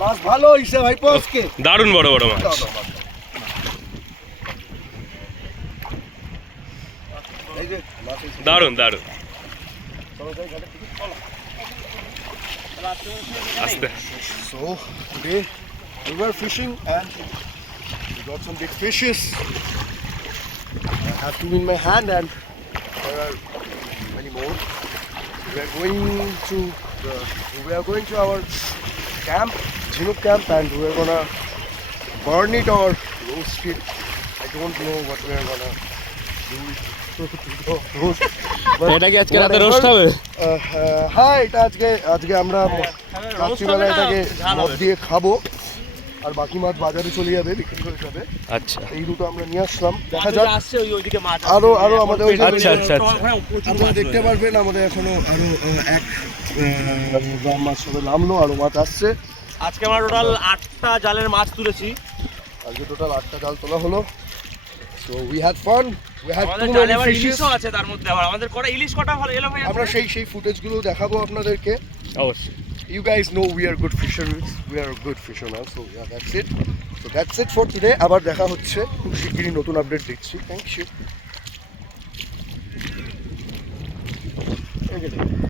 মাছ ভালো হইছে ভাই আজকে, দারুণ বড় বড় মাছ। এই যে মাছ হইছে। দারুণ দারুণ। আস্তে। So today we were fishing and we got some big fishes. I have two in my hand and there are many more. We are going to our camp, Chinook camp, and we are gonna burn it or roast it. I don't know what we are gonna do it. এটা কি আজকে রাতে roast হবে? হ্যাঁ, এটা আজকে আমরা রাত্রিবেলা এটাকে মদ দিয়ে খাবো, আর বাকি মাছ বাজারে চলে যাবে, বিক্রি করে যাবে। আচ্ছা, এই দুটো আমরা নিয়ে আসলাম, দেখা যাক। আসছে ওইদিকে মাছ আরো আমাদের ওই আচ্ছা আচ্ছা আচ্ছা। আপনারা দেখতে পারবেন আমাদের এখনো আরো এক গ্রাম মাছ সবে নামলো, আরো মাছ আসছে। আজকে আমরা টোটাল 8টা জালের মাছ তুলেছি। আজকে টোটাল 8টা জাল তোলা হলো। So we had fun. We had আমাদের too জালে many আবার fishes. ইলিশও আছে তার মধ্যে, আবার আমাদের কটা ইলিশ কটা ভালো এলো ভাই। আমরা সেই ফুটেজগুলো দেখাবো আপনাদেরকে। অবশ্যই। You guys know we are good fishermen. We are good fishermen. So yeah, that's it. So that's it for today. আবার দেখা হচ্ছে, খুব শিগগিরই নতুন আপডেট দিচ্ছি। Thank you.